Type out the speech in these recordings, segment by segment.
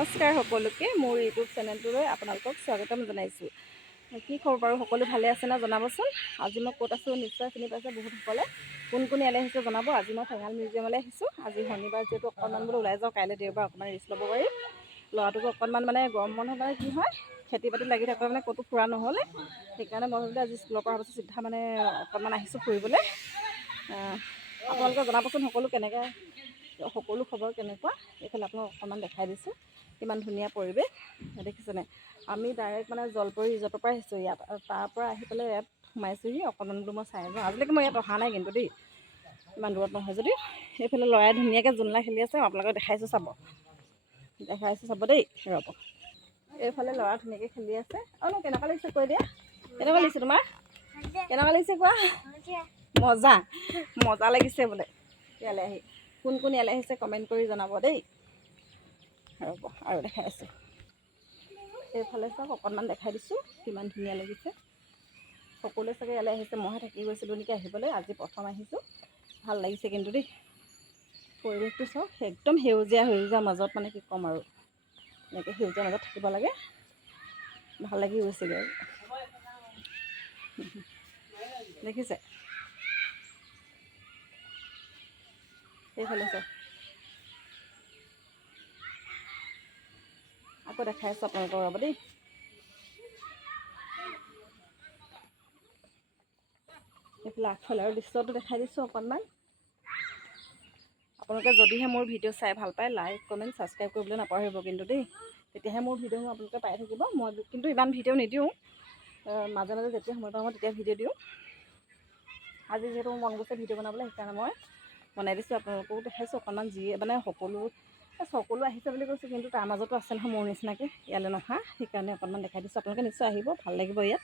নমস্কাৰ সকলোকে মোৰ ইউটিউব চেনেলটোলৈ আপোনালোকক স্বাগতম জনাইছোঁ। কি খবৰ বাৰু, সকলো ভালে আছে না জনাবচোন। আজি মই ক'ত আছোঁ নিশ্চয় চিনি পাইছে বহুতসকলে। কোন কোন ইয়ালৈ আহিছে জনাব। আজি মই ঠেঙাল মিউজিয়ামলৈ আহিছোঁ। আজি শনিবাৰ যিহেতু অকণমান বোলো ওলাই যাওঁ, কাইলৈ দেওবাৰ অকণমান ৰেষ্ট ল'ব পাৰি। ল'ৰাটোকো অকণমান গৰম বন্ধ কি হয় খেতি বাতিত লাগি থাকে ক'তো ফুৰা নহ'লে, সেইকাৰণে মই ভাবিলোঁ আজি স্কুলৰ পৰা অহাৰ পাছত চিধা অকণমান আহিছোঁ ফুৰিবলৈ। আপোনালোকে জনাবচোন সকলো খবৰ কেনেকুৱা। এইফালে আপোনাক অকণমান দেখাই দিছোঁ, কিমান ধুনীয়া পৰিৱেশ দেখিছেনে। আমি ডাইৰেক্ট জলপৰী ৰিজৰ্টৰ পৰা আহিছোঁ ইয়াত, তাৰ পৰা আহি পেলাই ইয়াত সোমাইছোঁহি। অকণমান বোলো মই চাই যাওঁ। আজিলৈকে মই ইয়াত অহা নাই কিন্তু দেই, ইমান দূৰত নহয় যদিও। এইফালে ল'ৰাই ধুনীয়াকৈ জোলনা খেলি আছে, আপোনালোকক দেখাইছোঁ চাব দেই, ৰ'ব। এইফালে ল'ৰা ধুনীয়াকৈ খেলি আছে। ন কেনেকুৱা লাগিছে কৈ দিয়া, কেনেকুৱা লাগিছে তোমাৰ, কেনেকুৱা লাগিছে কোৱা। মজা লাগিছে বোলে ইয়ালৈ আহি। কোন কোন ইয়ালৈ আহিছে কমেণ্ট কৰি জনাব দেই। ৰ'ব আৰু দেখাই আছোঁ। এইফালে চাওক, অকণমান দেখাই দিছোঁ কিমান ধুনীয়া লাগিছে। সকলোৱে চাগে ইয়ালৈ আহিছে, মইহে থাকি গৈছিলোঁ নেকি আহিবলৈ। আজি প্ৰথম আহিছোঁ, ভাল লাগিছে কিন্তু দেই। পৰিৱেশটো চাওক, একদম সেউজীয়া মাজত কি ক'ম আৰু, এনেকৈ সেউজীয়া মাজত থাকিব লাগে, ভাল লাগি গৈছিলে আৰু। দেখিছে এইফালে চাওক, আকৌ দেখাই আছোঁ আপোনালোকৰ, ৰ'ব দেই। এইফালে আগফালে আৰু দৃশ্যটো দেখাই দিছোঁ অকণমান। আপোনালোকে যদিহে মোৰ ভিডিঅ' চাই ভাল পায়, লাইক কমেণ্ট ছাবস্ক্ৰাইব কৰিবলৈ নাপাহৰিব কিন্তু দেই। তেতিয়াহে মোৰ ভিডিঅ'সমূহ আপোনালোকে পাই থাকিব। মই কিন্তু ইমান ভিডিঅ' নিদিওঁ, মাজে মাজে যেতিয়া সময় পাওঁ তেতিয়া ভিডিঅ' দিওঁ। আজি যিহেতু মন গৈছে ভিডিঅ' বনাবলৈ, সেইকাৰণে মই বনাই দিছোঁ। আপোনালোককো দেখাইছোঁ অকণমান। যিয়ে সকলো আহিছে বুলি কৈছোঁ, কিন্তু তাৰ মাজতো আছে নহয় মোৰ নিচিনাকৈ ইয়ালৈ নহা, সেইকাৰণে অকণমান দেখাই দিছোঁ। আপোনালোকে নিশ্চয় আহিব, ভাল লাগিব ইয়াত।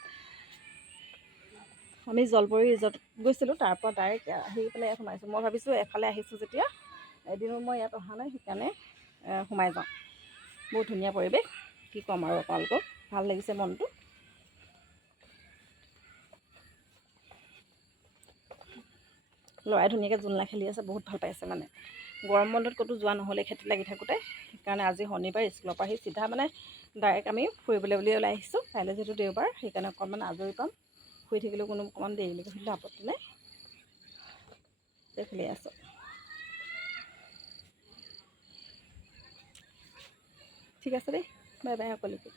আমি জলপৰী ৰিজৰ্ট গৈছিলোঁ, তাৰ পৰা ডাইৰেক্ট আহি পেলাই ইয়াত সোমাইছোঁ। মই ভাবিছোঁ এফালে আহিছোঁ যেতিয়া, এদিনো মই ইয়াত অহা নাই, সেইকাৰণে সোমাই যাওঁ। বহুত ধুনীয়া পৰিৱেশ, কি ক'ম আৰু আপোনালোকক, ভাল লাগিছে মনটো। ল'ৰাই ধুনীয়াকৈ জোলনা খেলি আছে, বহুত ভাল পাইছে গৰম বন্ধত ক'তো যোৱা নহ'লে খেতিত লাগি থাকোঁতে, সেইকাৰণে আজি শনিবাৰ স্কুলৰ পৰা আহি চিধা ডাইৰেক্ট আমি ফুৰিবলৈ বুলি ওলাই আহিছোঁ। কাইলৈ যিহেতু দেওবাৰ, সেইকাৰণে অকণমান আজৰি পাম। শুই থাকিলেও কোনো অকণমান দেৰিলৈকে শুলে আপত্তি নাই। খেলি আছোঁ। ঠিক আছে দেই, বাই বাই সকলোকে।